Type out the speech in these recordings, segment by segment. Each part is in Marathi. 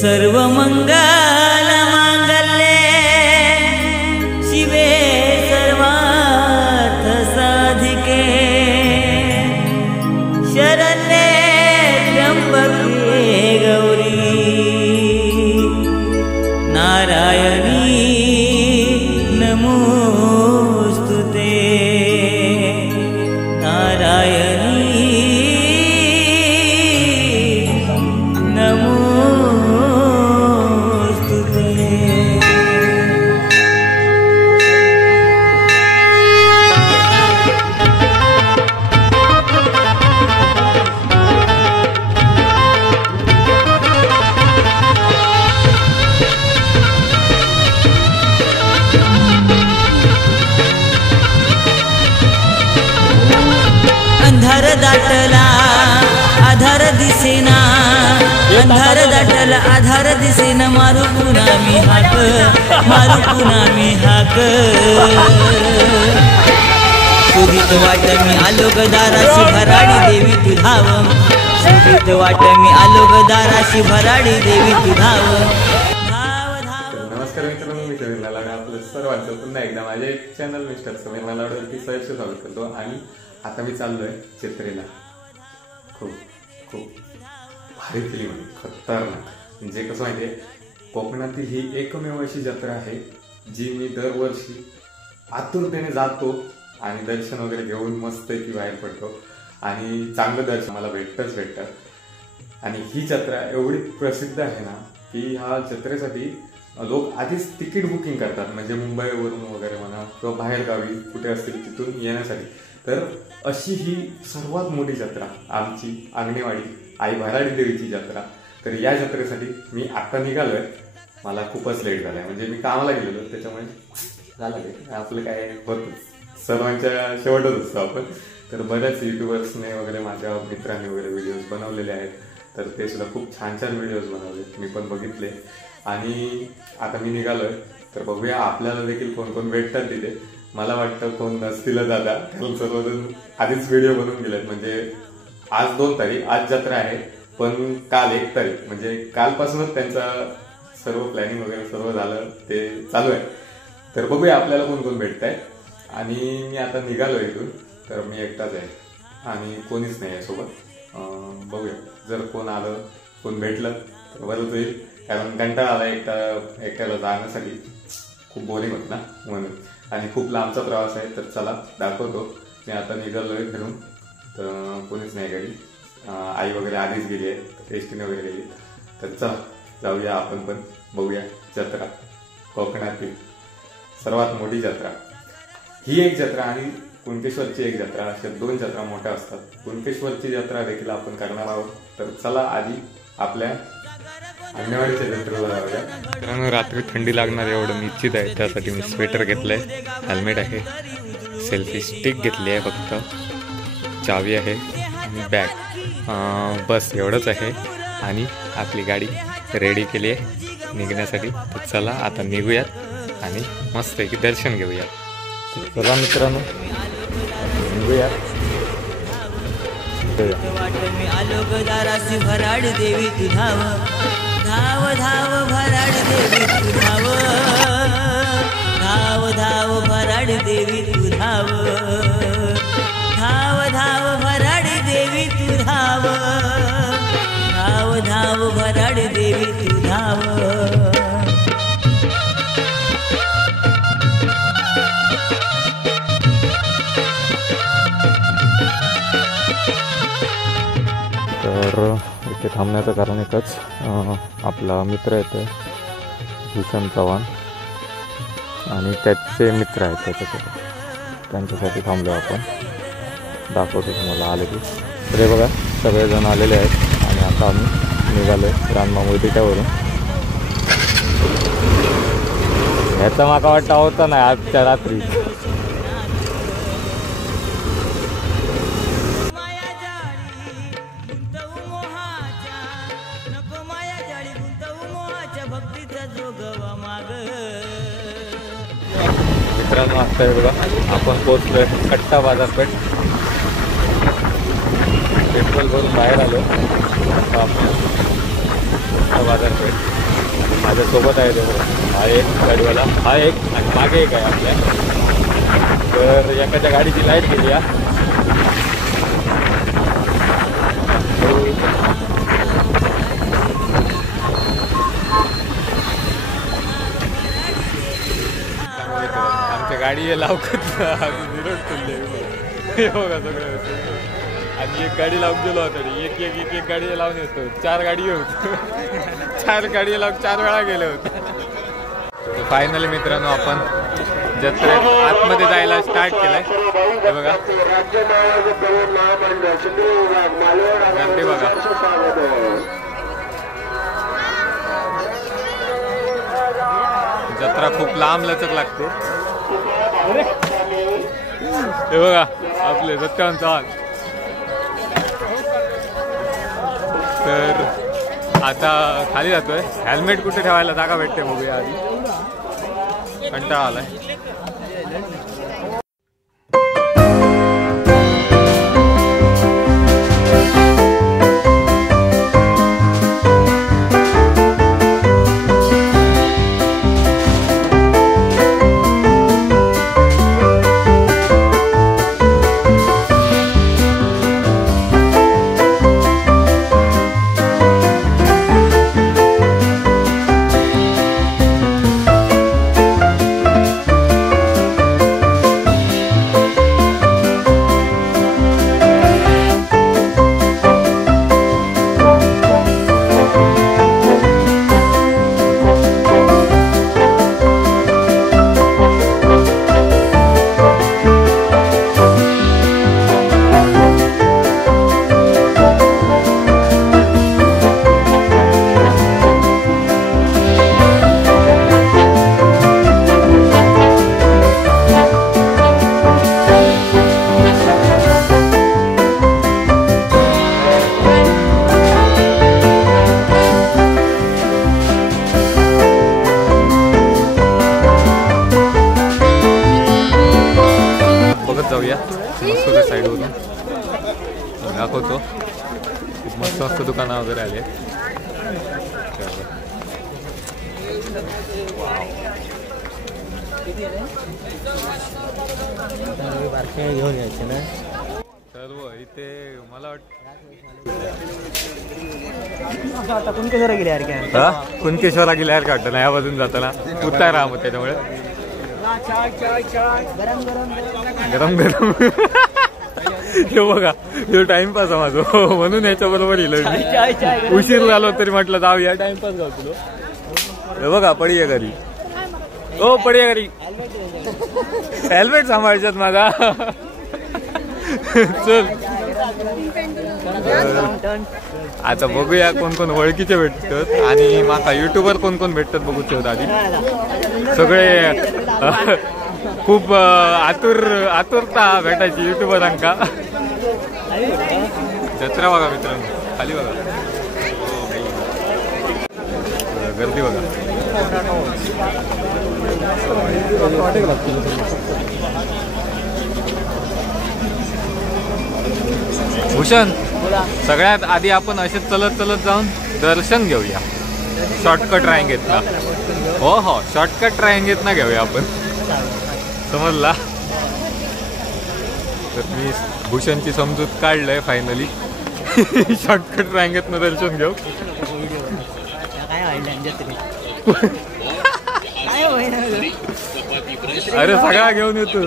सर्वमंगल मांगल्ये शिवे सर्वार्थ साधिके शरण्ये त्र्यंबके गौरी नारायणी नमोस्तुते नारायणी अंधार दाटला आधार दिसेना अंधार दाटला आधार दिसेना मारू पुन्हा मी हाक सुधीत वाट मी आलो गदाराशी भराडी देवी तुझाव सुधीत वाट मी आलो गदाराशी भराडी देवी तुझाव नमस्कार मित्रांनो, मी समीर लाड आपलं सर्वांचं पुन्हा एकदा माझ्या चॅनल मिस्टर समीर लाडवरती सहर्ष स्वागत करतो। आणि आता मी चाललोय चित्रेला। खूप भारी फिल्म आहे, खतरनाक। म्हणजे कसं माहितीये, कोकणातील ही एकमेव अशी जत्रा आहे जी मी दरवर्षी आतुरतेने जातो आणि दर्शन वगैरे घेऊन मस्त की बाहेर पडतो आणि चांगलं दर्शन मला भेटतं। आणि ही जत्रा एवढी प्रसिद्ध आहे ना की ह्या जत्रेसाठी लोक आधीच तिकीट बुकिंग करतात, म्हणजे मुंबईवरून वगैरे म्हणा किंवा बाहेर गावी कुठे असतील तिथून येण्यासाठी। तर अशी ही सर्वात मोठी जत्रा आमची आंगणेवाडी आई भराडी देवीची जत्रा। तर या जत्रेसाठी मी आता निघालोय, मला खूपच लेट झालाय, म्हणजे मी कामाला गेलेलो त्याच्यामुळे झालं आपलं काय होतं, सर्वांच्या शेवटच असतो आपण। तर बऱ्याच युट्यूबर्सने वगैरे माझ्या मित्रांनी वगैरे व्हिडिओज बनवलेले आहेत, तर ते सुद्धा खूप छान व्हिडिओज बनवले, मी पण बघितले। आणि आता मी निघालोय, तर बघूया आपल्याला देखील कोण भेटतात तिथे। मला वाटतं कोण नसतील दादा, कारण सर्वजण आधीच व्हिडिओ बनवून गेलेत। म्हणजे आज 2 तारीख, आज जत्रा आहे, पण काल 1 तारीख, म्हणजे कालपासूनच त्यांचा सर्व प्लॅनिंग वगैरे सर्व झालं, ते चालू आहे। तर बघूया आपल्याला कोण भेटत आहे। आणि मी आता निघालो इथून, तर मी एकटाच आहे आणि कोणीच नाही आहे सोबत। बघूया जर कोण आलं, कोण भेटलं तर बरंच होईल, कारण कंटाळा आला एकट्याला जाण्यासाठी, खूप बोरिंग होत ना म्हणून। आणि खूप लांबचा प्रवास आहे, तर चला दाखवतो। मी आता निघालोय घरून, तर कोणीच नाही घरी, आई वगैरे आधीच गेली आहे, एसटीने वगैरे गेली। तर चला जाऊया आपण पण, बघूया जत्रा, कोकणातील सर्वात मोठी जत्रा। ही एक जत्रा आणि कुणकेश्वरची एक जत्रा, अशा 2 जत्रा मोठ्या असतात। कुणकेश्वरची जत्रा देखील आपण करणार आहोत, तर चला आधी आपल्या अंगणवाडीच्या जत्रेला जाऊया। कारण रात्री थंडी लागणार एवढं निश्चित आहे, त्यासाठी मी स्वेटर घेतलंय, हेल्मेट आहे, सेल्फी स्टिक घेतली आहे, फक्त चावी आहे आणि बॅग, बस एवढंच आहे। आणि आपली गाडी रेडी केली आहे निघण्यासाठी। तर चला आता निघूयात आणि मस्त की दर्शन घेऊयात। चला मित्रांनो निघूयात। आलो गदाराशी भराडी देवी तुझाव धाव धाव भराडी देवी तुझाव धाव धाव भराडी देवी तुझाव धाव धाव भराडी देवी तुझाव धाव धाव भराडी देवी तुझाव। तर इथे थांबण्याचं कारण एकच, आपला मित्र येतो भूषण चव्हाण आणि त्याचे मित्र आहेत त्याच्यासोबत, त्यांच्यासाठी थांबलो आपण। दाखवतो तुम्हाला आले की। तर हे बघा सगळेजण आलेले आहेत आणि आता आम्ही निघालोय रानमा मोदीच्यावरून। ह्याचा माका वाटतं होता नाही आजच्या रात्री। मित्रांनो आता हे बघा आपण पोहोचलोय कट्टा बाजारपेठ, पेट्रोल भरून बाहेर आलो। आता आपण मोठा बाजारपेठ. माझ्यासोबत आहे तो हा एक गाडीवाला, हा एक आणि मागे एक आहे आपल्या. तर एखाद्या गाडीची लाईट गेली या. आमच्या गाडी लावकत निरोड तुलले बघा सगळं. आणि एक गाडी लावून गेलो होता, एक गाडी लावून येतो. 4 गाडी होत 4 गाडी लावून 4 वेळा गेले होते. फायनली मित्रांनो आपण जत्रेत आतमध्ये जायला स्टार्ट केलंय. हे बघा गर्दी बघा. जत्रा खूप लांब लचक लागते. हे बघा आपले सत्यावन चव्हाण. तर आता खाली जातोय. हेल्मेट कुठे ठेवायला जागा भेटते बघूया आधी. कंटाळा आलाय. जाऊया मस्त साईडवरून दाखवतो. खूप मस्त मस्त दुकानं वगैरे आले. घेऊन यायचे ना सर्व इथे. मला वाटतं कुणकेश्वरा गेले यार काय कुणकेश्वरा गेल्या यार का वाटतं ना. या बाजून जाताना उत्तर राहा मग त्याच्यामुळे गरम गरम. हे बघा हे टाइमपास आहे माझं म्हणून याच्या बरोबर येईल. उशीर झालो तरी म्हटलं जाऊ या टाइमपास घालतो. हे बघा पडी आहे घरी. ओ पडी आहे घरी. हेल्मेट सांभाळच्यात माझा. चल आता बघूया कोण कोण ओळखीचे भेटतात आणि माका युट्यूबर कोण कोण भेटतात बघू ठेवत आधी. सगळे खूप आतुरता भेटायची युट्यूबरांका. जत्रा बघा मित्रांनो खाली बघा गर्दी बघा. भूषण सगळ्यात आधी आपण असे चलत चलत जाऊन दर्शन घेऊया. शॉर्टकट रांगेतला. हो हो शॉर्टकट रांगेतना घेऊया आपण. समजला. तर मी भूषणची समजूत काढलंय फायनली. शॉर्टकट रांगेतनं दर्शन घेऊ. अरे सगळा घेऊन येतो.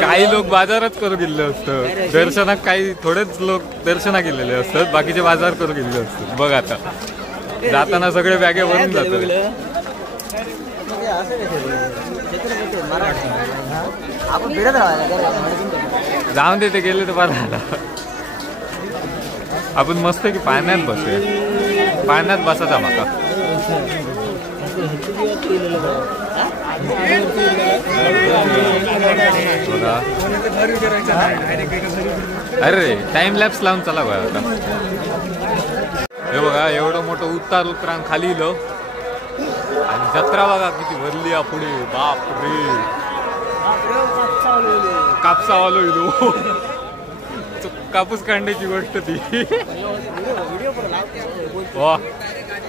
काही लोक बाजारच करू गेलेले असतात दर्शनात. काही थोडेच लोक दर्शना गेलेले असतात. बाकीचे बाजार करू गेलेले असतात. बघ आता जाताना सगळे बॅगे भरून जातात. जाऊन दे ते गेले तर बरं झालं. आपण मस्त की पाण्यात बसूया. पाण्यात बसायचा माका. अरे टाइम लॅप्स लावून चला बघा आता. हे बघा एवढं मोठं उतार खाली इलो आणि जत्रा बघा किती भरली पुढे. बाप रे कापसावालो इलो. कापूस काढण्याची गोष्ट ती वा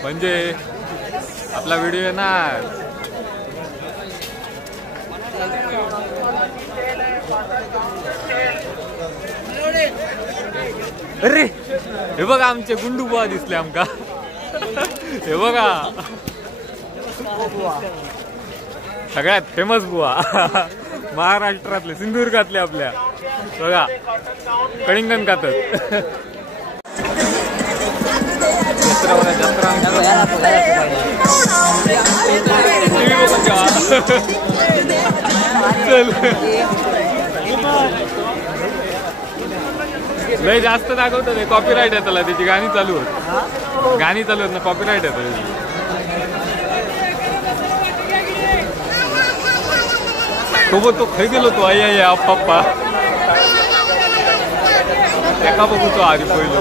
म्हणजे आपला व्हिडिओ येणार. अरे हे बघा आमचे गुंडू बुवा दिसले आमका. हे बघा सगळ्यात फेमस बुवा महाराष्ट्रातले सिंधुदुर्गातले आपल्या बघा कलिंगण खातात. लय जास्त दाखवतात हे कॉपीराईट येताला त्याची गाणी चालू होत. गाणी चालू होत ना कॉपीराईट येतं त्याची. सोबत तो खाई गेलो तो आई पप्पा एका बघू तो आधी पहिलो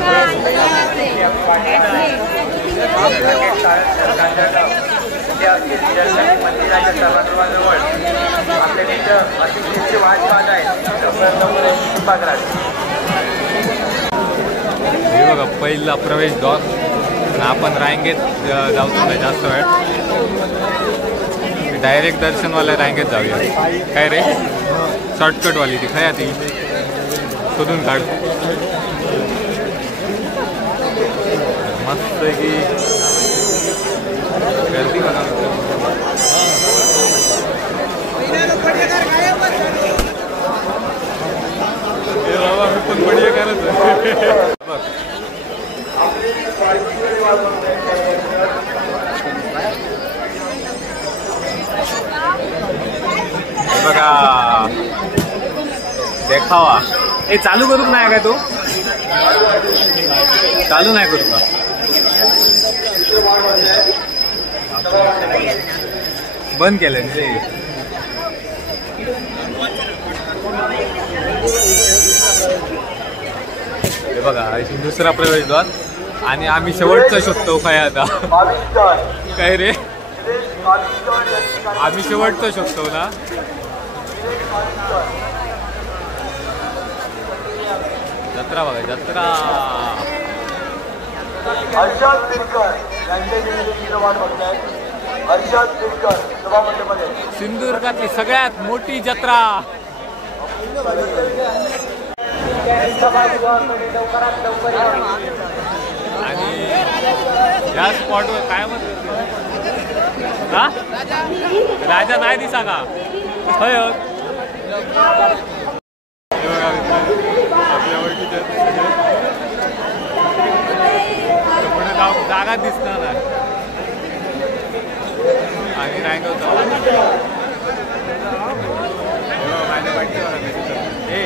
हे बघा पहिला प्रवेशद्वार. आपण रांगेत जाऊ शकतो जास्त वेळ. डायरेक्ट दर्शनवाल्या रांगेत जाऊया. काय रे शॉर्टकटवाली ती खया ती शोधून काढ. मस्त की गर्दी बघा. बाबा मी पण बढिया करत बघा देखावा. हे चालू करू नाही काय तू चालू नाही करू का बंद केलं ते. हे बघा दुसरा प्रवेशद्वार आणि आम्ही शेवटचा शोधतो काय आता. काय रे आम्ही शेवटचा शोधतो ना. जत्रा बघा जत्रा. सिंधुदुर्गातली सगळ्यात मोठी जत्रा. आणि या स्पॉटवर काय म्हणतात हा राजा नाही दिसा का होय. आपल्या ओळखीच्या पुढे जागा दिसणार नाही. आणि रायगावचा माझ्या वाटतं हे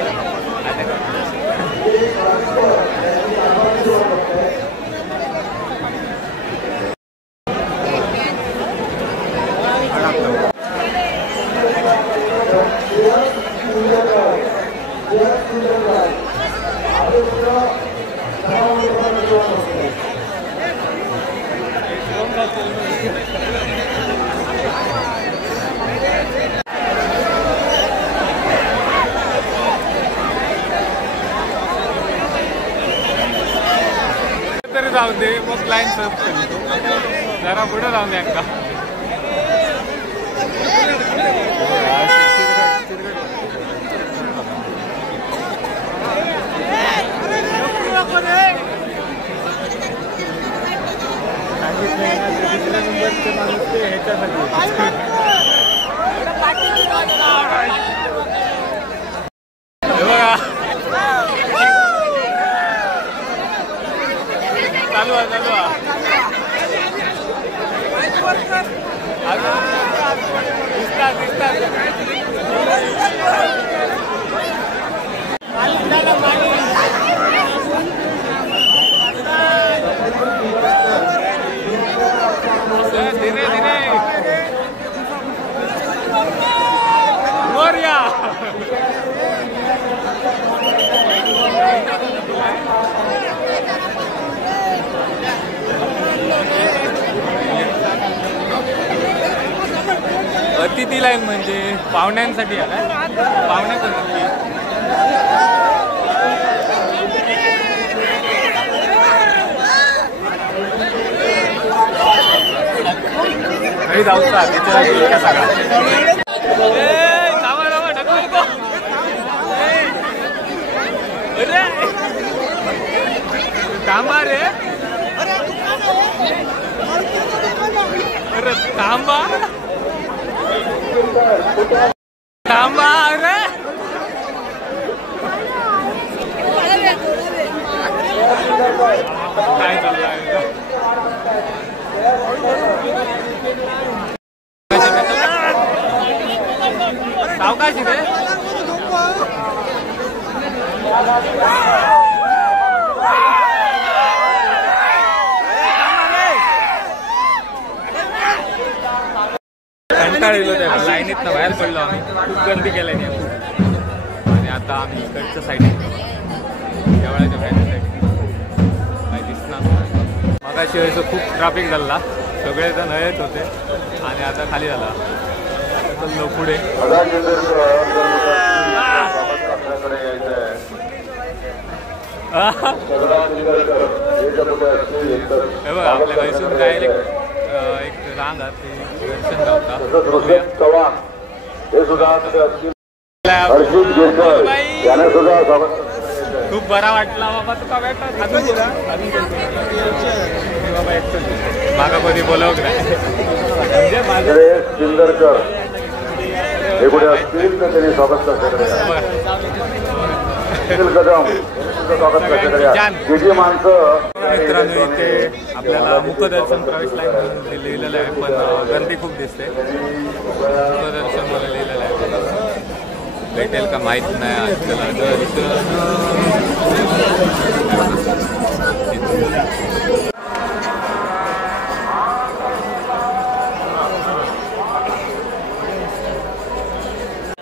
तरी जाऊ दे मग लाईन सर्व करू. जरा पुढे जाऊन द्या का. चालू आहे चालू आहे. धीरे धीरे मोरया. अतिथी लाईन म्हणजे पाहुण्यांसाठी आहे ना. पाहुण्या काही जाऊचा त्याच्या सगळ्या थांबा रे अरे थांबा थांबा अरे काय चाललंय सावकाशी रे कंटाळलो त्या लाईनीत बाहेर पडलो आम्ही खूप गर्दी केली नाही खूप आणि आता आम्ही इकडच्या साईडने देवळाच्या बाहेरच्या साईडने काही दिसणार मगाशी वेळेस खूप ट्रॅफिक झाला सगळेजण येत होते आणि आता खाली झाला चाललो पुढे हे बघा आपल्या घरसून डायरेक्ट एक रांग ते दर्शन गावता खूप बरा वाटला बाबा तुका भेटा बाबा एक मागा कधी बोलवत नाही मित्रांनो इथे आपल्याला मुखदर्शन प्रवेश लाईन लिहिलेलं आहे पण गर्दी खूप दिसते मुखदर्शन मला लिहिलेलं आहे भेटेल का माहित नाही आपल्याला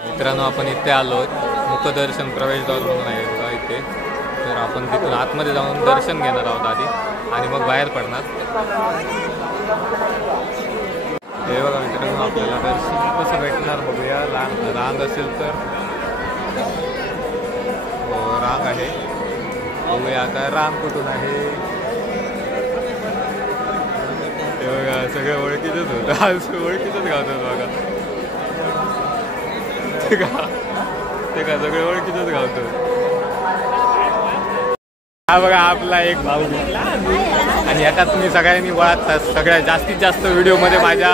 मित्रांनो आपण इथे आलो मुखदर्शन प्रवेशद्वार म्हणून आहे बघा इथे तर आपण तिथून आतमध्ये जाऊन दर्शन घेणार आहोत आधी आणि मग बाहेर पडणार हे बघा मित्रांनो आपल्याला दर्शन कसं भेटणार बघूया रांग असेल तर रांग आहे बघूया आता रांग कुठून आहे हे बघा सगळं ओळखीचंच होतं आज ओळखीचंच गावतात बघा ते का सगळे ओळखीचंच गावतो हा बघा आपला एक भाऊ आणि याच्यात तुम्ही सगळ्यांनी वळतात सगळ्यात जास्तीत जास्त व्हिडिओ मध्ये माझ्या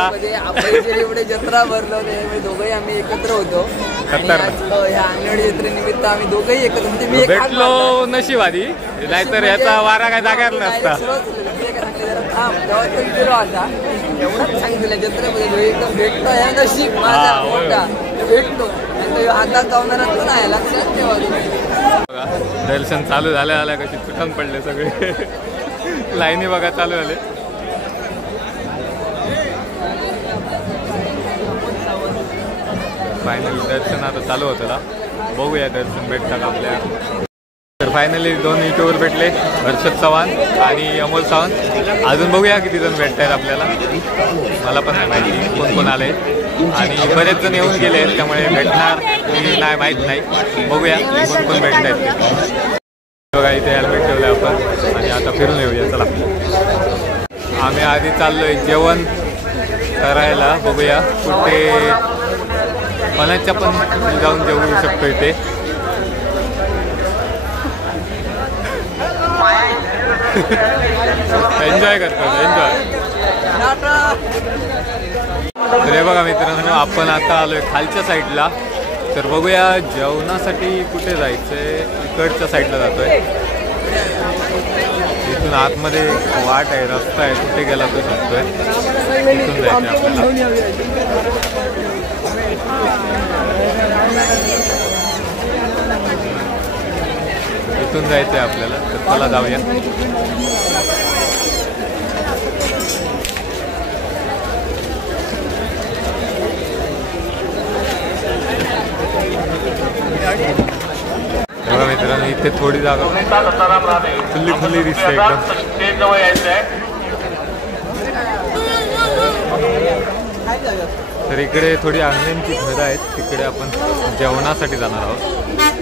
एवढे जत्रा भरलो होते दोघंही आम्ही एकत्र होतो ह्या अंगणवाडी जत्रेनिमित्त आम्ही दोघंही एकत्र म्हणजे मी भेटलो नशिबादी नाहीतर याचा वारा काय जाग्यावर नसता तेव्हा तर गेलो आता एवढंच सांगितलं जत्रेमध्ये एकदम भेटतो ह्या नशीब माझा मोठा भेटतो हातात जाऊन नाही लक्षात ठेवा दर्शन चालू झाल्या कशी तुटून पडले सगळे लाईनी बघा चालू झाले फायनली दर्शन आता चालू होतं बघूया दर्शन भेटतात आपल्या तर फायनली दोन युट्यूबर भेटले हर्षद चव्हाण आणि अमोल सावंत अजून बघूया किती जण भेटत आहेत आपल्याला मला पण नाही माहिती कोण कोण आले आणि बरेच जण येऊन गेले त्यामुळे भेटणार की नाही माहीत नाही बघूया कोण कोण भेटत आहेत बघा इथे हेल्मेट ठेवलं आपण आणि आता फिरून येऊया चला आम्ही आधी चाललोय जेवण करायला बघूया कुठे पणाच्या पण जाऊन जेवू शकतो इथे एन्जॉय करतो एन्जॉय तर हे बघा मित्रांनो आपण आता आलोय खालच्या साईडला तर बघूया जेवणासाठी कुठे जायचंय इकडच्या साईडला जातोय इथून आतमध्ये वाट आहे रस्ता आहे कुठे गेला तो शकतोय इथून जायचं आपल्याला इथून जायचंय आपल्याला तर चला जाऊया बघा मित्रांनो इथे थोडी जागा खुल्ली दिसते एकदम तर इकडे थोडी अंगण्यांची घरं आहेत तिकडे आपण जेवणासाठी जाणार आहोत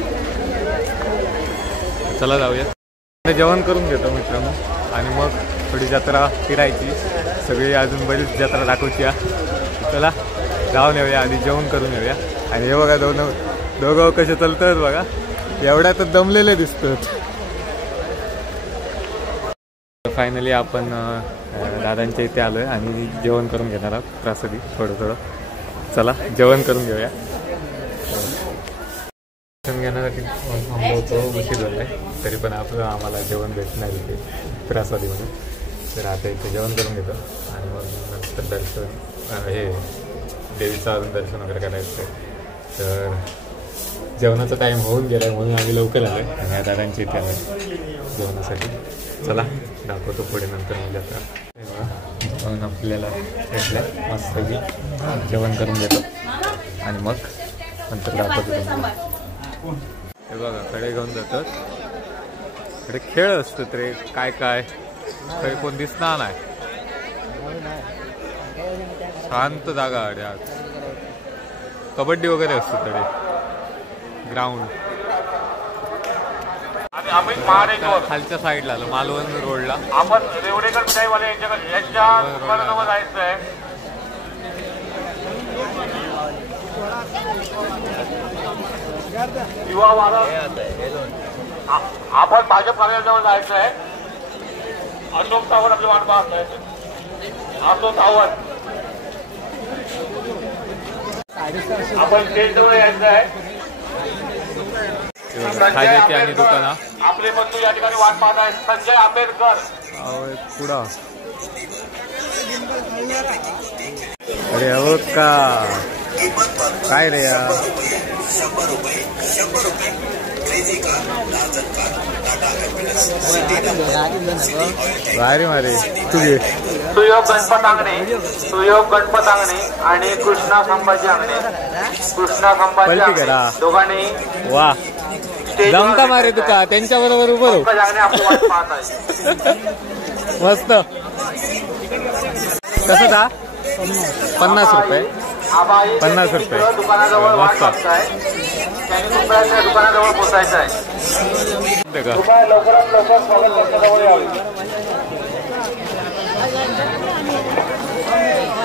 चला जाऊया जेवण करून घेतो मित्रांनो आणि मग थोडी जत्रा फिरायची सगळी अजून बरीच जत्रा दाखवची या. चला जाऊन येऊया आणि जेवण करून येऊया. आणि हे बघा दोघं कसे चालतात बघा, एवढ्या तर दमलेले दिसतात. फायनली आपण दादांच्या इथे आलोय आणि जेवण करून घेणार आहोत प्रसादी थोडं. चला जेवण करून घेऊया. घेण्यासाठी थांबवतो उशीर झालाय, तरी पण आम्हाला जेवण भेटणार इथे प्रसादी म्हणून. तर आता इथे जेवण करून घेतो आणि मग नंतर दर्शन हे देवीचं अजून दर्शन वगैरे करायचं. तर जेवणाचा टाईम होऊन गेला म्हणून आम्ही लवकर आलो आहे आणि दादांच्या इथे आलो जेवणासाठी. चला दाखवतो पुढे नंतर म्हणजे आता म्हणून आपल्याला भेटलं मस्तपैकी जेवण करून घेतो आणि मग नंतर दाखवतो तुम्हाला. हे बघा कडे घेऊन जातात, कडे खेळ असतो रे काय काही कोण दिसणार नाही. शांत जागा आहे आज. कबड्डी वगैरे असतो तडे ग्राउंड. खालच्या साईडला आलो मालवण रोडला. आपण रेवडेकर मिठाईवाले यांच्या दुकानाजवळ जायचं आहे. आपण भाजप कार्यालयाजवळ जायचं आहे. अशोक सावंत आपली वाट पाहत आहे. अशोक सावंत आपण स्टेजजवळ यायचं आहे. खायची आणि दुकाना आपले बंधू या ठिकाणी वाट पाहत आहेत. संजय आंबेडकर पुढं. अरे हो का काय रे या भारी मारे तुझे. सुयोग गणपत अंगणे आणि कृष्णा संभाजी अंगणे दोघांनी वा जमता मारे तुका त्यांच्या बरोबर उभं आपली वाट पाहत आहे. मस्त. कसं का 50 रुपये 50 रुपये दुकानाजवळ वाट पाहताय. त्यांनी दुकानाच्या दुकानाजवळ पोहोचायचं आहे. लवकरात लवकर स्वागत त्यांच्याजवळ यावे.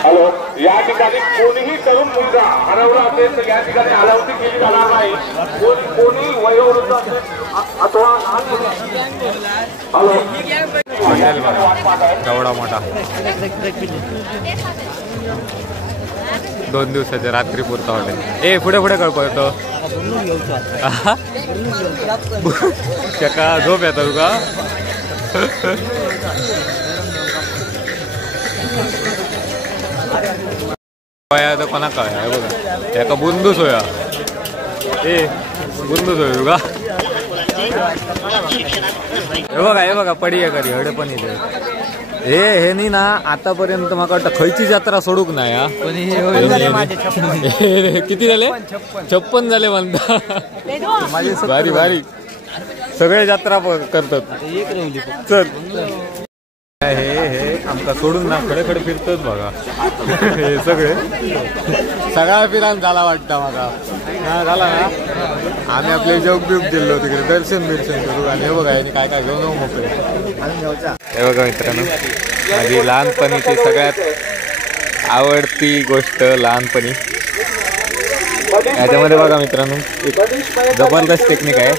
हॅलो, या ठिकाणी कोणीही तरुण मुलगा हरवला असेल तर या ठिकाणी अलावती केली जाणार नाही. कोणी वयोवृद्ध असेल अथवा हॅलो एवढा मोठा 2 दिवसाच्या रात्री पुरता हॉटेल. ए पुढे कळपतो का झोप येतो तुका. तर कोणा काय बघा एका बुंदूस होया. बुंदूस होय तुका. हे बघा पडी करी हडे पण इथे हे नी ना आतापर्यंत मला वाटतं खयची जत्रा सोडूक नाही. किती झाले 56 झाले म्हणता. भारी सगळे जत्रा करतात. चल हे आमका सोडून ना खडे फिरतोच बघा. हे सगळा फिरान झाला वाटतं मला. झाला ना आम्ही आपले जोग दिलो तिकडे दर्शन करू. आणि हे बघा यांनी काय घेऊन मोकळे. हे बघा मित्रांनो माझी लहानपणीची सगळ्यात आवडती गोष्ट लहानपणी. याच्यामध्ये बघा मित्रांनो एक जबरदस्त टेक्निक आहे.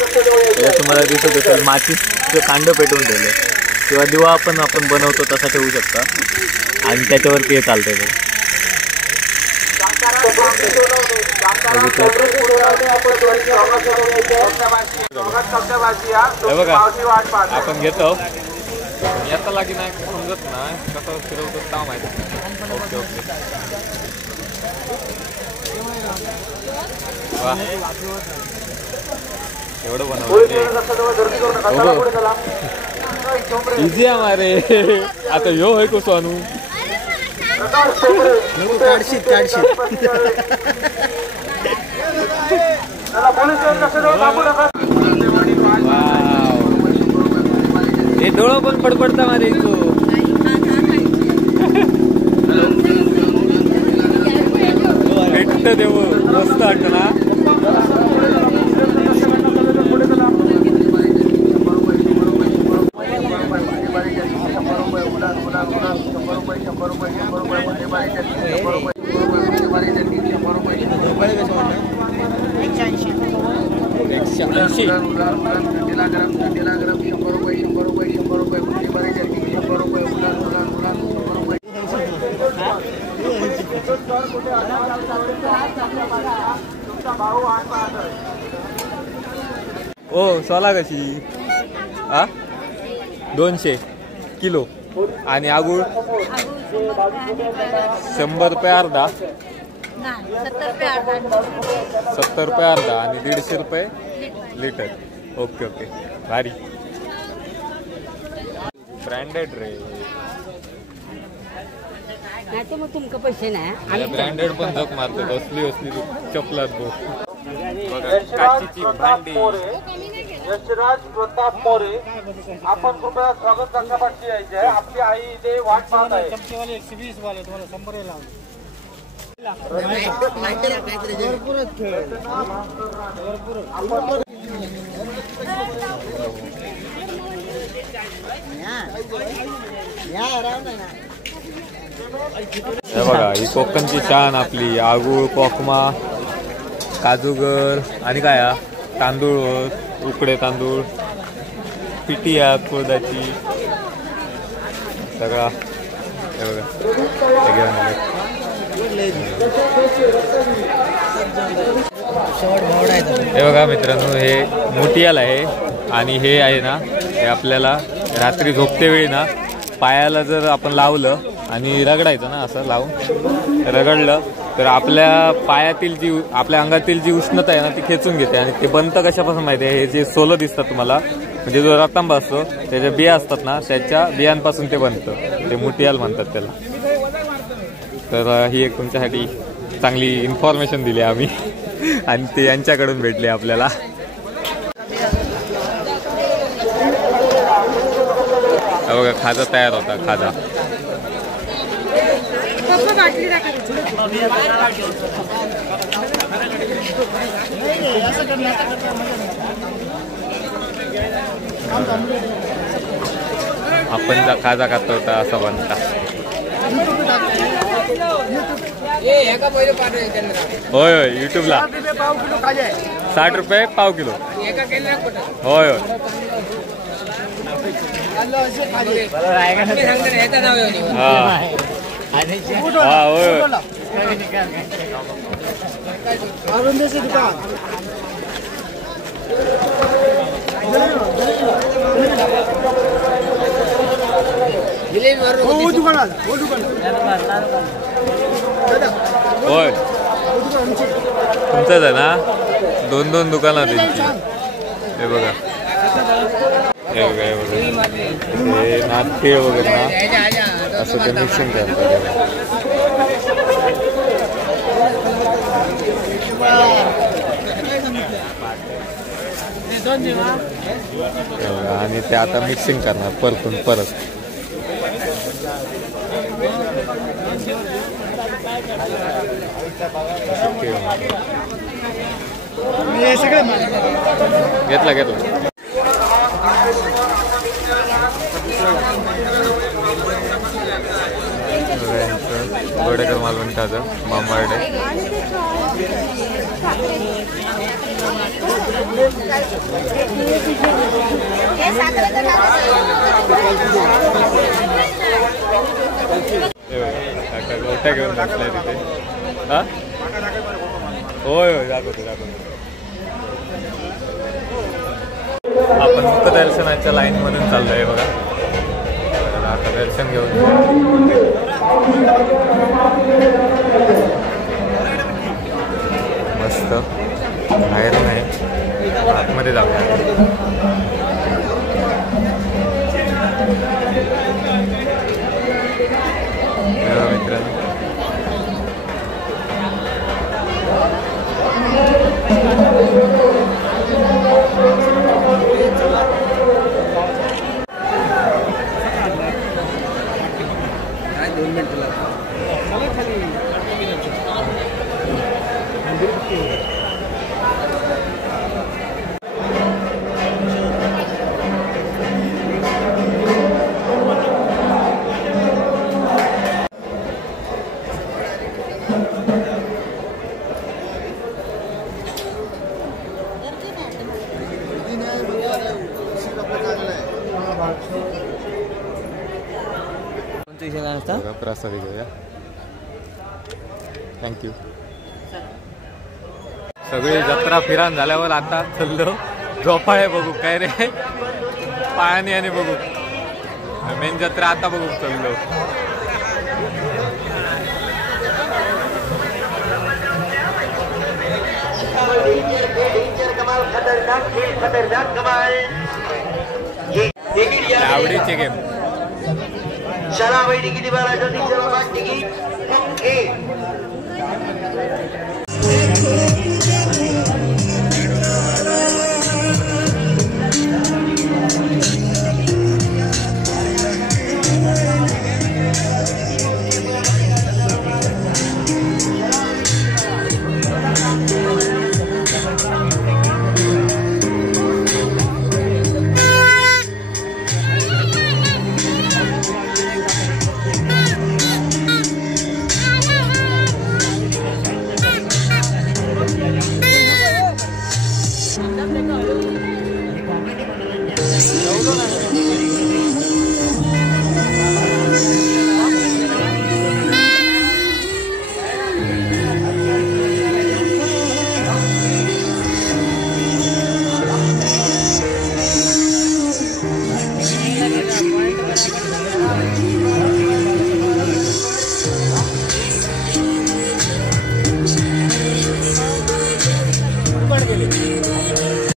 तुम्हाला दिसत असेल माचीचं कांड पेटवून ठेवलं किंवा दिवा आपण बनवतो तसा ठेवू शकता आणि त्याच्यावरती हे चालतंय. बघा आपण घेतो येता लागी नाही समजत ना कसं फिरवतो का माहिती. ओके वा एवढं बनवलं इझी आहे मारे. आता ह्यो होय कसो आणू हे डोळं पण पडपडता मारे. भेटत देव मस्त वाटत ना. 200. थंडीला गरम 100 रुपये 100 रुपये 100 रुपये मुंडी भरायची 100 रुपये उलान 100 रुपये. ओ सोला कशी 200 किलो आणि आगूळ 100 रुपये अर्धा 70 रुपये अर्धा आणि 150 रुपये लिटर. ओके ओके भारी ब्रँडेड रे. नाही तर मग तुमका पैसे नाही ब्रँडेड पण जग मारतात असली चपलात बघ. बघा काचीची भांडी. यशराज प्रताप मोरे आपण कृपया स्वागत करण्यासाठी यायचे आहे. आपली आई इथे वाट पाहत आहे. 120 वाले तुम्हाला 100 लावले. हे बघा ही कोकणची शान आपली आगूळ कोकमा काजूगर आणि काय तांदूळ उकडे तांदूळ पिठी कोळदाची सगळा. हे बघा हे बघा मित्रांनो हे मोटियाल आहे आणि हे आहे ना हे आपल्याला रात्री झोपते वेळी ना पायाला जर आपण लावलं आणि रगडायचं ना असं लावून रगडलं तर आपल्या पायातील जी आपल्या अंगातील जी उष्णता आहे ना ती खेचून घेते. आणि ते बनतं कशापासून माहिती आहे. हे जे सोलं दिसतात तुम्हाला म्हणजे जो रतांबा असतो त्याच्या बिया असतात ना त्याच्या बियांपासून ते बनतं. ते मोटियाल म्हणतात त्याला. तर ही एक तुमच्यासाठी चांगली इन्फॉर्मेशन दिली आम्ही आणि ते यांच्याकडून भेटले आपल्याला. बघा खाजा तयार होता खाजा. आपण खाजा खातो होता असा बनता. होय होय युट्यूबला 60 रुपये पाव किलो. होय होय हा होय होय तुमचंच आहे ना. 2 दुकानं त्यांची. हे बघा हे बघा हे बघा हे नाथखेळ वगैरे ना असं ते मिक्सिंग करतात. आणि ते आता मिक्सिंग करणार परतून परत. घेतला घेतला. गोडेकर मालवणचं मामार्डे. गोट्या घेऊन बसलाय तिथे. हा होय होय दाखवतो दाखवतो. आपण मुखदर्शनाच्या लाईन मधून चाललोय बघा. आता दर्शन घेऊन मस्त बाहेर नाही आतमध्ये जाऊया. मित्रांनो प्रसाद घेऊया. थँक्यू. सगळी जत्रा फिरान झाल्यावर आता चाललो झोपाळे बघू काय रे पायाने आणि बघू मेन जत्रा आता बघू चाललो. आवडीचे गेम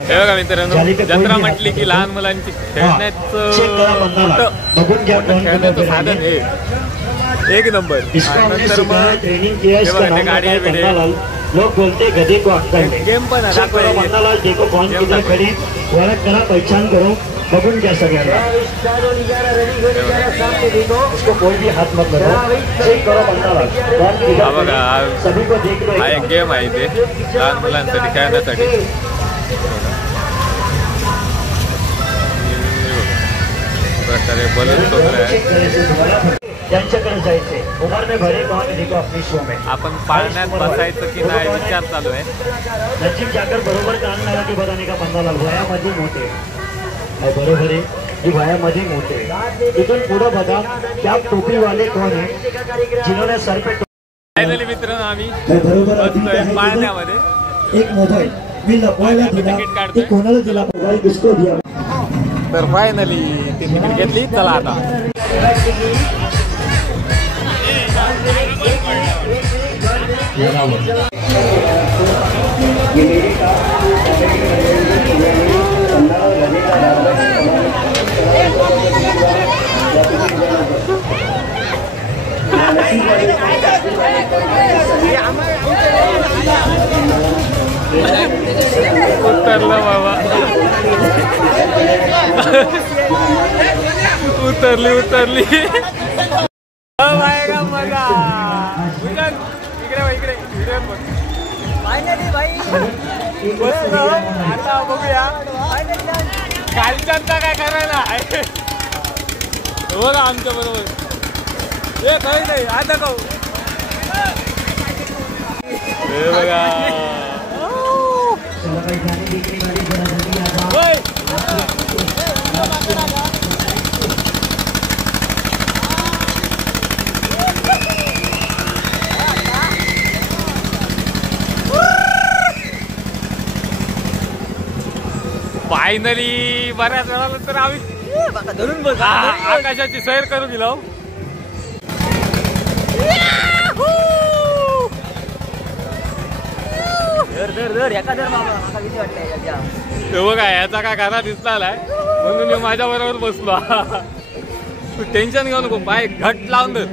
हे बघा मित्रांनो जत्रा म्हटली की लहान मुलांची खेळण्याचं साधन हे एक नंबर. नंतर मग गाडी लोग बोलते गधे को अक्कल दे. गेम पण मंदालाल देखो कौन किधर खड़ी ओळख करा पहचान करो बघून घ्या सगळ्यांना. उसको कोई भी हाथ मत लगाओ. चेक करो मंदालाल कौन किधर सभी को देख लो. हा एक गेम आहे ते लहान मुलांसाठी खेळण्यासाठी. प्रकारे बलून त्यांच्याकडे जायचे उमर में भरे कौन देखो अपनी शो में. आपण पाळण्यात बसायचं की नाही विचार चालू आहे. नजीक जाकर बरोबर कान लगा के बताने का मंदालाल वयामध्ये मोठे बरोबर आहे की वयामध्ये मोठे. इथून पुढे बघा त्या टोपी वाले कोण आहे जिन्होंने सर पे. फायनली मित्रांनो आम्ही बसतोय पाळण्यामध्ये. एक मोबाईल मी लपवायला दिला ते कोणाला दिला मोबाईल किसको दिया. तर फायनली ती तिकीट घेतली. चला आता उतरलं बाबा उतरली मजा. इकडे फायनली भाई आता बघूया कालच्यांचा काय करायला बघा आमच्या बरोबर हे काही नाही आता कहू हे बघा. फायनली बऱ्याच वेळानंतर आम्ही धरून बस आकाशाची सैर करून गेलो. बघा याचा काय घरा दिसला म्हणून मी माझ्या बरोबर बसलो. तू टेन्शन घेऊ नको पाय घट लावून दे.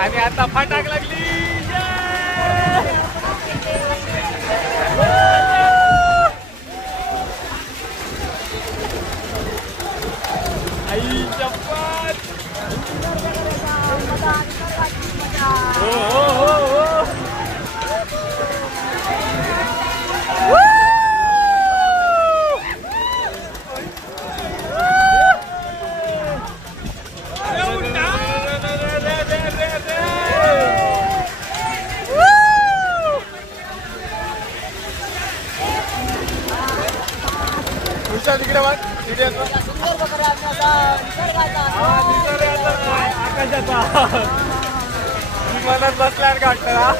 आणि आता फटाक लागली. आई चप्पल हो तिकडे बघ आकाशाचा विमानात बसल्यावर वाटतं ना.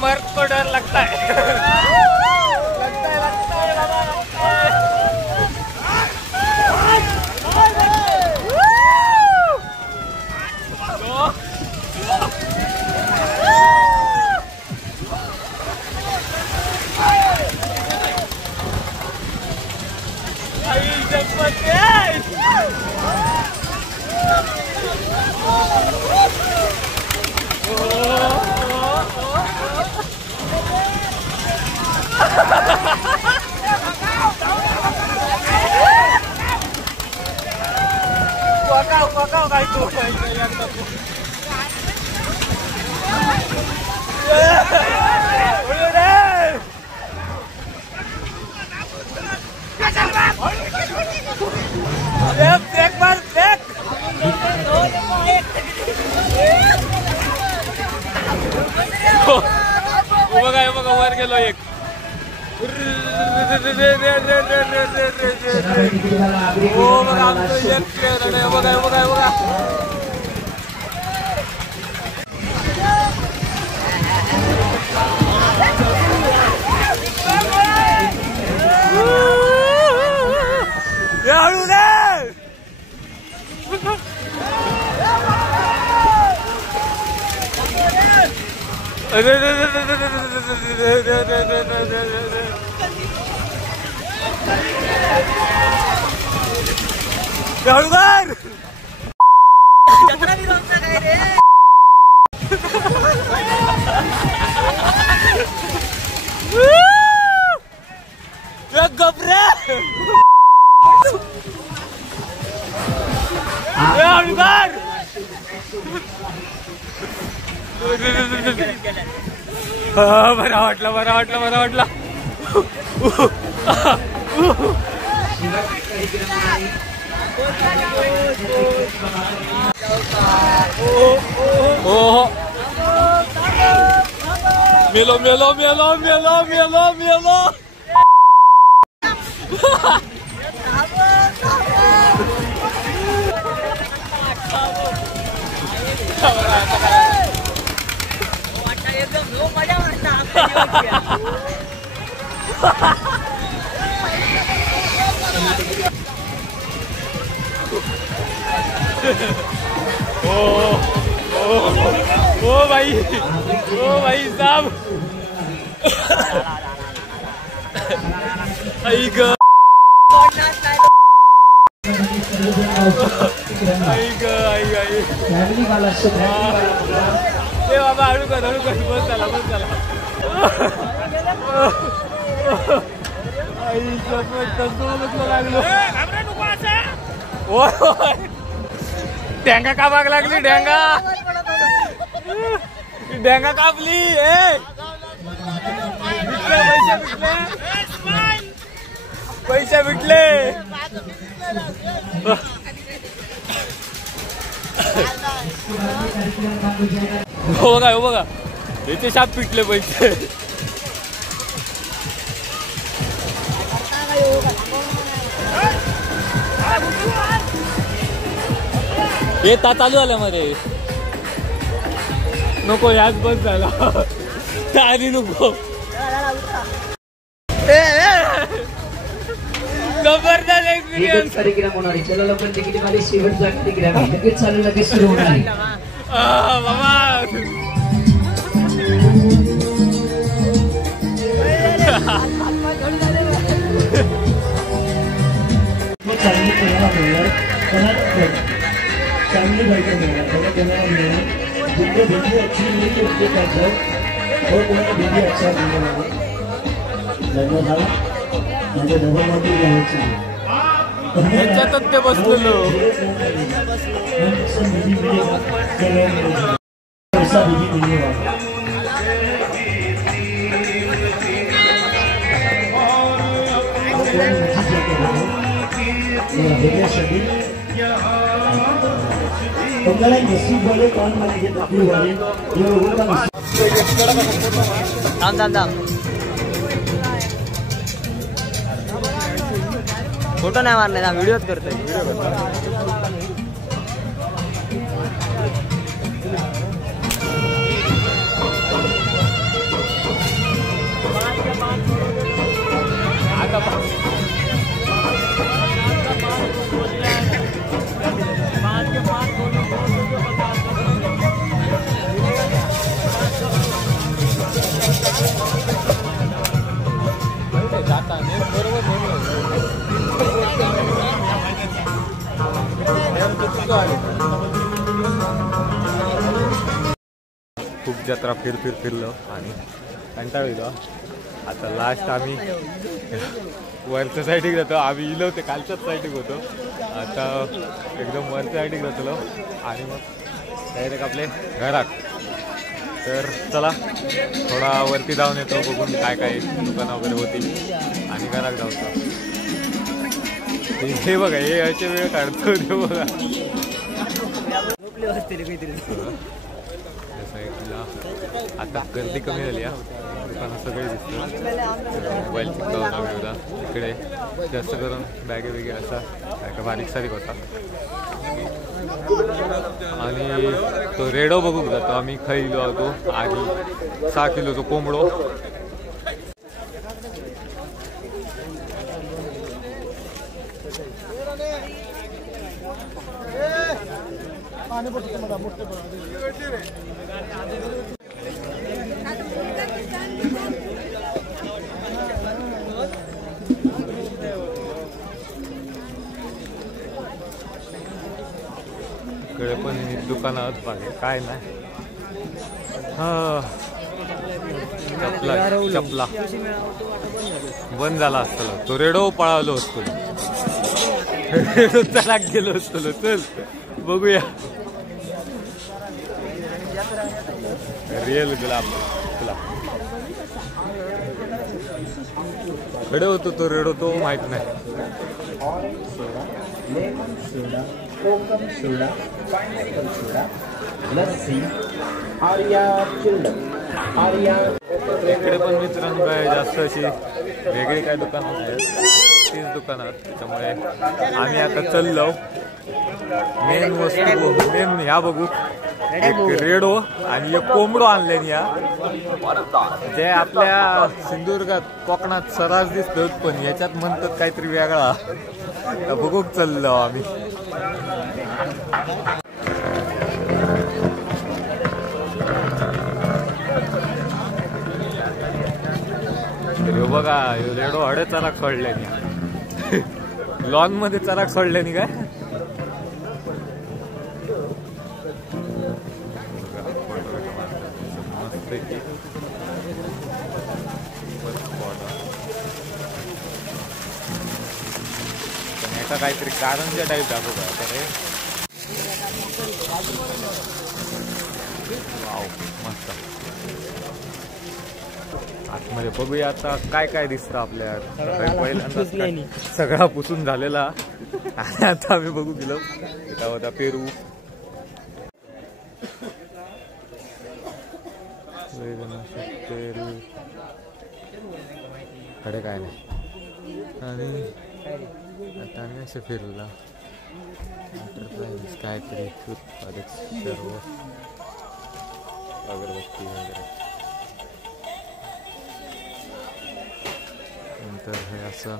मर्द को डर लगता है. Wakau kayak itu. Udah deh. Dek mas, dek. Baka वर गेलो एक. हळूदार जत्रा विरोधचा काय रे गबरे हळूदार बरा वाटला मेलो ओ भाई साहब आई बाबा हळू कर बस चला लागलो ढेंगा कापाक लागली ढेंगा कापली पैसे भेटले हो बघा याचे शाप पिटले पैसे हे चालू झालं मध्ये नको याच बस झाला आधी नको जबरदस्त एक्सपिरियन्स कार्यक्रम होणार आहे चला लवकर तिकीट वाले शेवटचा कार्यक्रम आहे लगेच चालू लगेच सुरू होणार आहे बाबा आइटम मिलेगा, खाना बनाना मिलेगा। जिनको भिंडी अच्छी मिलेगी उनके पास जाओ और उन्हें भिंडी अच्छा मिलेगा। धन्यवाद। माझे डबल वाटी घ्यायची ह्याच्यातच ते बसलेलो पैसा बीजी मिलेगा। नसीब वाले कौन बनेंगे तकलीफ वाले ये लोगों का फोटो नाही मारले ना, व्हिडिओच करतोय. खूप जत्रा फिरलो आणि कंटाळा येतो. आता लास्ट आम्ही वरच्या साईडीक जातो. आम्ही इलो होते कालच्याच साईडीक होतो, आता एकदम वरच्या साईडीक जातलो आणि मग डायरेक्ट आपले घरात. तर चला थोडा वरती जाऊन येतो, बघून काय काय दुकानं वगैरे होती आणि घरात जाऊतो. हे बघा हे याचे वेळ काढतो ते बघा. आता गर्दी कमी झाली आहे, दुकानं सगळे दिसतं. मोबाईल चिकटवला इकडे जास्त करून बॅगे बिगे असा काय का बारीक सारीक होता. आणि तो रेडो बघू जातो आम्ही, खायलो होतो आणि 6 किलोचो कोंबडो. इकडे पण दुकानात बाहेर काय नाही. चपला बंद झाला असतो, तो रेडो पळालो असतो, रेडो चलाक गेलो असतो. चल बघूया रिअल गुलाब तुला रेडो होतो, तो रेडो तो माहित नाही. कोकम सोडा, पाइनएप्पल सोडा, लस्सी, आर्या चिल्ड, आर्या. इकडे पण मित्रांनो काय जास्त अशी वेगळी काय दुकानं आहेत, तीच दुकानात. त्याच्यामुळे आम्ही आता चाललो मेन वस्तू, मेन ह्या बघू. एक रेडो आणि एक कोंबडो आणले या, जे आपल्या सिंधुदुर्गात कोकणात सरास दिसतात, पण याच्यात म्हणतात काहीतरी वेगळा. बघूक चाललो आम्ही. बघा रेडो हडे चराक सोडल्यानी, लॉन मध्ये चराक सोडल्यानी काय. काहीतरी कारंजा टाईप दाखवतो आता रे. वाव मस्त. आतमध्ये बघूया आता काय काय दिसतं आपल्या. पहिल्यांदा सगळा पुसून झालेला आणि आता आम्ही बघू गेलो. इथं होता पेरू, कडे काय नाही. आणि आता आम्ही असं फिरला काहीतरी उत्पादक सर्व अगरबत्ती वगैरे. नंतर हे असं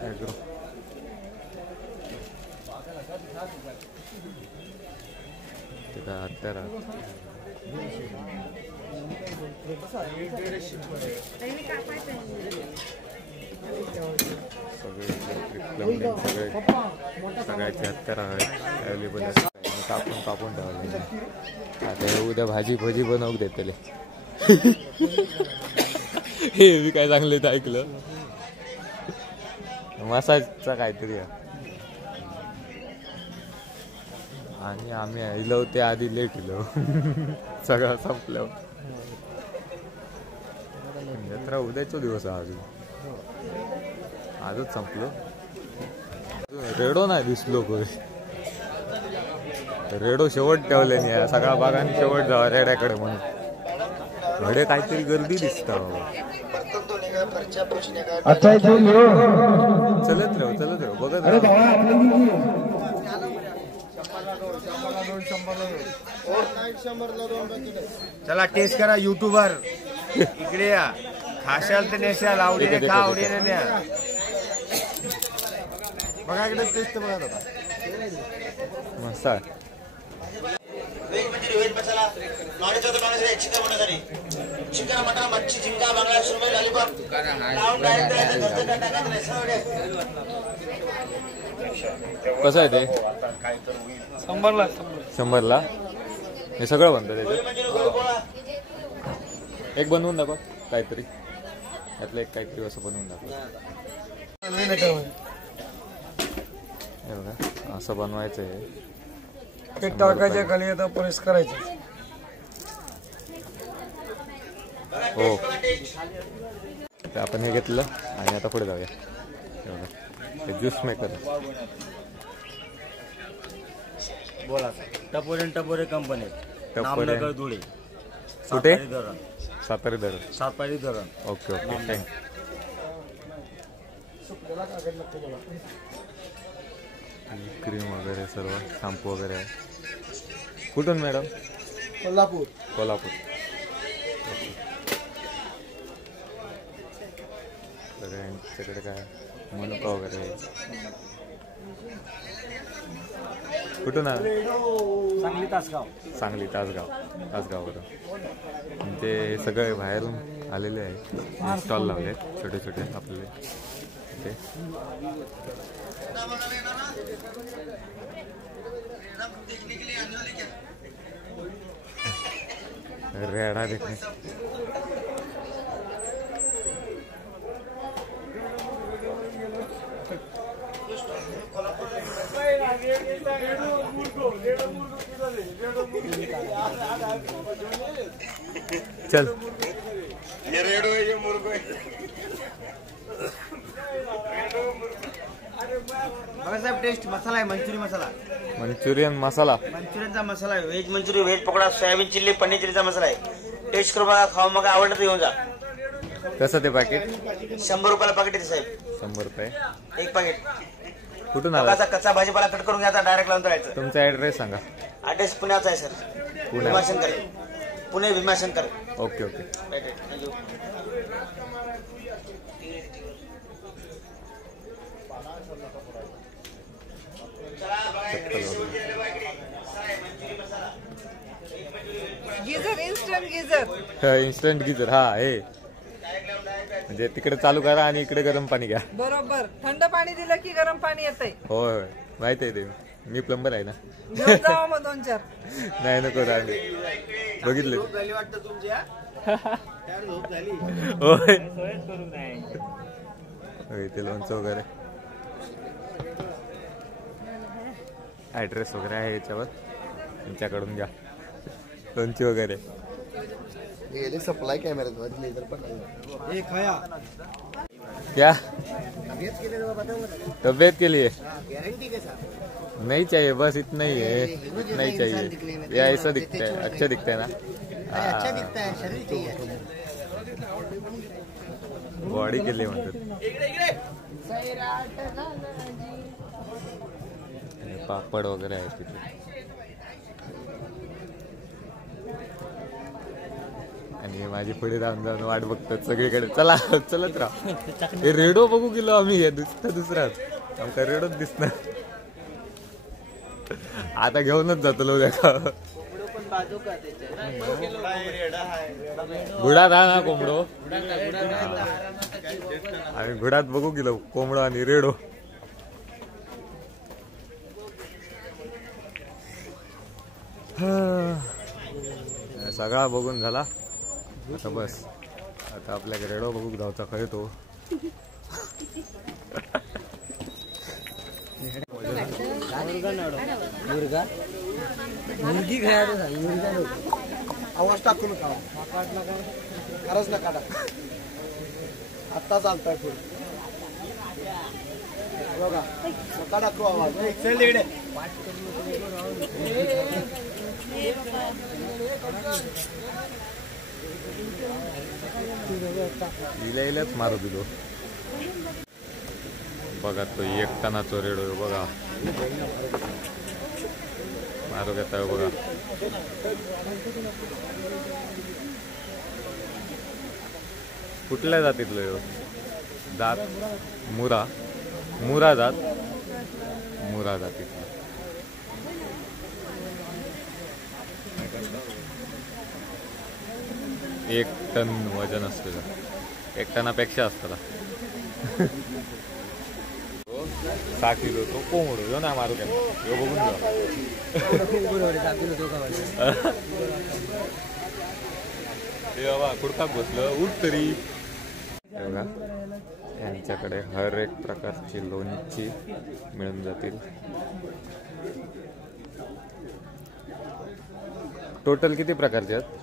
ॲग्रो. ते काय हत्यारा सगळे सगळ्याचे हत्यार अवेलेबल कापून कापून ठेवले. आता उद्या भाजी भजी बनवूक देतले. हे मी काय चांगलं ऐकलं मसाजचा काहीतरी आणि आम्ही इलो ते आधी लेट इलो. सगळं संपलं. जत्रा उद्याचा दिवस आहे. अजून आजच संपलो. रेडो नाही दिसलो कोण. रेडो शेवट ठेवले नाही. सगळ्या भागाने शेवट जावा रेड्याकडे म्हणून. कडे काहीतरी गर्दी दिसत. चलत राहू बघत चला टेस्ट करा युट्यूबर. इकडे या. खाशाल तर नेशाल. आवडीने खा आवडीने न्या. बघा इकडे टेस्ट बघा दादा. मस्त व्हेज मसाला नॉनव्हेज होतं माणूस चिकन बनवण्यासाठी. चिकन मटन मच्छी झिंगा बांगडा सुरमई लॉलीपॉप लावून कसं आहे ते 100ला हे सगळं बनतं त्याच्यात. एक बनवून दाखव काहीतरी. यातलं एक काहीतरी असं बनवून दाखव. हे बघा असं बनवायचं आहे. ते टाकायच्या खाली आता प्रेस करायचं. हो आपण हे घेतलं आणि आता पुढे जाऊया. हे ज्यूस मेकर. बोला टपोरे कंपनी. टपोरे धुळे. कुठे? सातारी धरण. सातपाडी धरण. Okay okay thank you. क्रीम वगैरे सर्व शॅम्पू वगैरे आहे. कुठून मॅडम? कोल्हापूर. कोल्हापूर. सगळ्यांच्याकडे काय मनुका वगैरे. कुठून आला? सांगली तासगाववरून. ते सगळे बाहेरून आलेले आहे. स्टॉल लावले छोटे छोटे आपले ते. रेडा देखणे. चल साहेब टेस्ट मसाला आहे. मंचुरियन मसाला. मंचुरियनचा मसाला आहे. Veg Manchurian veg pakoda soybean chilli paneer चिल्लीचा मसाला आहे. टेस्ट करू बघा खाऊ बघा आवडलं तर येऊन जा. कसं ते पॅकेट? 100 रुपयाला पॅकेट आहे साहेब. 100 रुपये एक पॅकेट. कुठून आला? कच्चा भाजीपाला कट करून घ्यायचा डायरेक्ट लावून तळायचं. तुमचा ऍड्रेस सांगा. ऍड्रेस पुण्याचा आहे sir. Bhimashankar. Pune Bhimashankar. Okay okay. Thank you. Instant geyser. हा हे म्हणजे तिकडे चालू करा आणि इकडे गरम पाणी घ्या. बरोबर. थंड पाणी दिलं की गरम पाणी येतंय. होय माहिती आहे ते. मी प्लंबर आहे ना. मग 2-4 नाही नको राहिले. बघितले होय ते लोणचं वगैरे. ऍड्रेस वगैरे आहे याच्यावर. तुमच्याकडून घ्या लोणची वगैरे. सप्लाय कॅमेरा क्या तबीयत के लिए नहीं चाहिए. बस इतना ही है. इतना ही चाहिए. ये ऐसा दिखता है. अच्छा दिखता है ना. अच्छा दिखता है. शरीर चाहिए. बॉडी के लिए म्हणतात. पापड वगैरे आहे तिथे. आणि माझी पुढे जाऊन जाऊन वाट बघतात सगळीकडे. चला चलत राहा. हे रेडो बघू गेलो आम्ही. दुसराच आमचा रेडोच दिसणार. आता घेऊनच जातो लोक. बुडा था ना कोंबडो. आम्ही घोड्यात बघू गेलो कोंबडा आणि रेडो. सगळा बघून झाला आता बस. आता आपल्याकडे रेडो बघू जाऊचा खरे तो. आवाज टाकू नका, खरंच नका टाक. आत्ता चालताय पुढे बघा, नका टाकू आवाज. चल तिकडे. इल्याच मारू दिलो बघा. तो एकटानाचो रेडो बघा मारू घेता बघा. कुठल्या जातीतलो ह्यो जात? मुरा जात. मुरा जातीतलो. एक टन वजन असतं. 1 टनापेक्षा असतं. 6 किलो तो कोंबडो जो ना मारू काय यो बघून जा. हे बाबा कुडकाक बसलं उठ तरी. बघा यांच्याकडे हर एक प्रकारची लोणची मिळून जातील. टोटल किती प्रकारचे आहेत?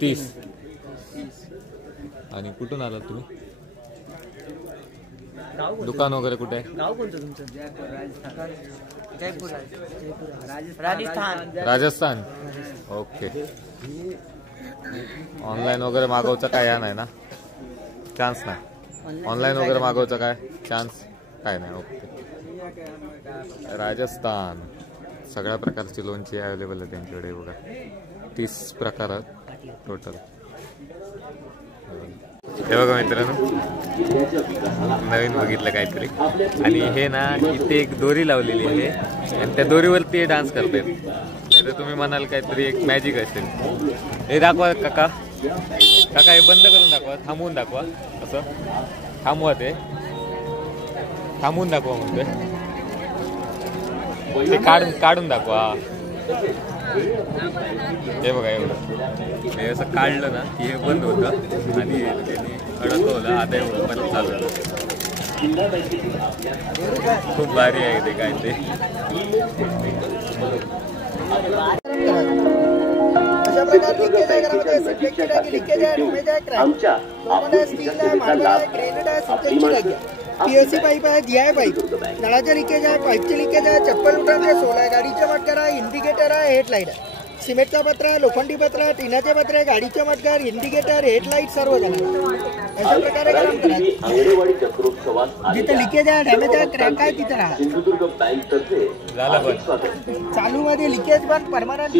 30. आणि कुठून आलात तुम्ही? दुकान वगैरे कुठे आहे? गाव कोणतं तुमचं? जयपूर. राजस्थान. ओके. ऑनलाईन वगैरे मागवचं काय या नाही ना? चान्स नाही. ऑनलाईन वगैरे मागवचं काय चान्स काय नाही. ओके. राजस्थान. सगळ्या प्रकारची लोणची अवेलेबल आहे त्यांच्याकडे बघा. 30 प्रकार आहेत टोटल. हे बघा मित्रांनो नवीन बघितलं काहीतरी. आणि हे ना इथे एक दोरी लावलेली आहे आणि त्या दोरीवरती डान्स करतात. नाही तर तुम्ही म्हणाल काहीतरी एक मॅजिक असेल. हे दाखवा काका. काका हे बंद करून दाखवा. थांबवून दाखवा. असं थांबवा. ते थांबवून दाखवा म्हणतोय. ते काढून दाखवा. हे बघा एवढं हे असं काढलं ना की हे बंद होतं आणि त्यांनी अडकवलं. आता एवढं परत चालू झालं. खूप भारी आहे ते काय ते. अशा प्रकारे लिकेज आहे घरामध्ये. सिंटेक्सची टाकी लिकेज आहे, डॅमेज आहे, क्रॅक. नॉर्मल आहे, स्टील आहे, मार्बल आहे, ग्रेनेड आहे, सिंटेक्सची टाकी आहे. पीओसी पाईप आहे, DI पाईप. नळाचे लिकेज आहे, पाईपचे लिकेज आहे, चप्पल उठायचे सोल आहे, गाडीचे मटकर आहे, इंडिकेटर आहे, हेडलाईट आहे. सिमेंटचा पत्र आहे, लोखंडी पत्र आहे, टिनाचे पत्र आहे, गाडीचे मटकर, इंडिकेटर, हेडलाईट सर्व झालं. अशा प्रकारे काम करायचं. जिथे लिकेज आहे, डॅमेज आहे, क्रॅक आहे तिथे राहा. चालू मध्ये लिकेज बंद, परमनंट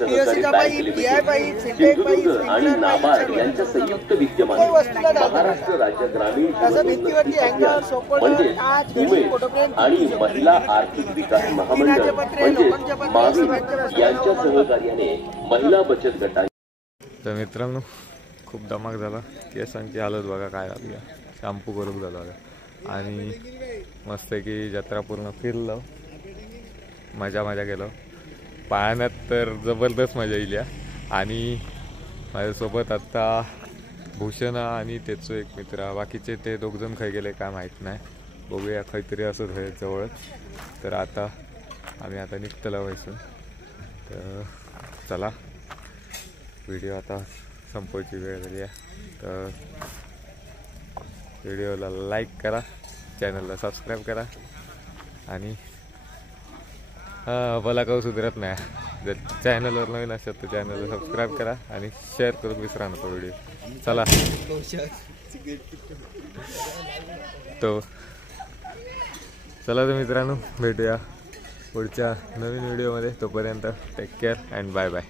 पीओसीचा pipe, DI pipe, Sintex pipe, sprinkler pipe तसं भिंतीवरती हँगर, सोपड, काच, फोटोफ्रेम आणि महिला आर्थिक विकास महामंडळ यांच्या सहकार्याने महिला बचत गटांची. तर मित्रांनो खूप धमाक झाला. केसांची हालत बघा काय झाली. शॅम्पू करून झाला आणि मस्त की जत्रा पूर्ण फिरलो. मजा गेलो. पाहण्यात तर जबरदस्त मजा येईल. आणि माझ्यासोबत आता भूषण आणि त्याचं एक मित्र. बाकीचे ते 2 जण खाई गेले काय माहीत नाही. बघूया काहीतरी असं होईल जवळच. तर आता आम्ही आता निघतला व्हायचं. तर चला व्हिडिओ आता संपवायची वेळ झाली आहे. तर व्हिडिओला लाईक करा, चॅनलला सबस्क्राईब करा आणि मला काही सुधरत नाही. जर चॅनलवर नवीन असेल तर चॅनलला सबस्क्राईब करा आणि शेअर करून विसरा नको व्हिडिओ. चला तर मित्रांनो भेटूया पुढच्या नवीन व्हिडिओमध्ये. तोपर्यंत take care and bye bye.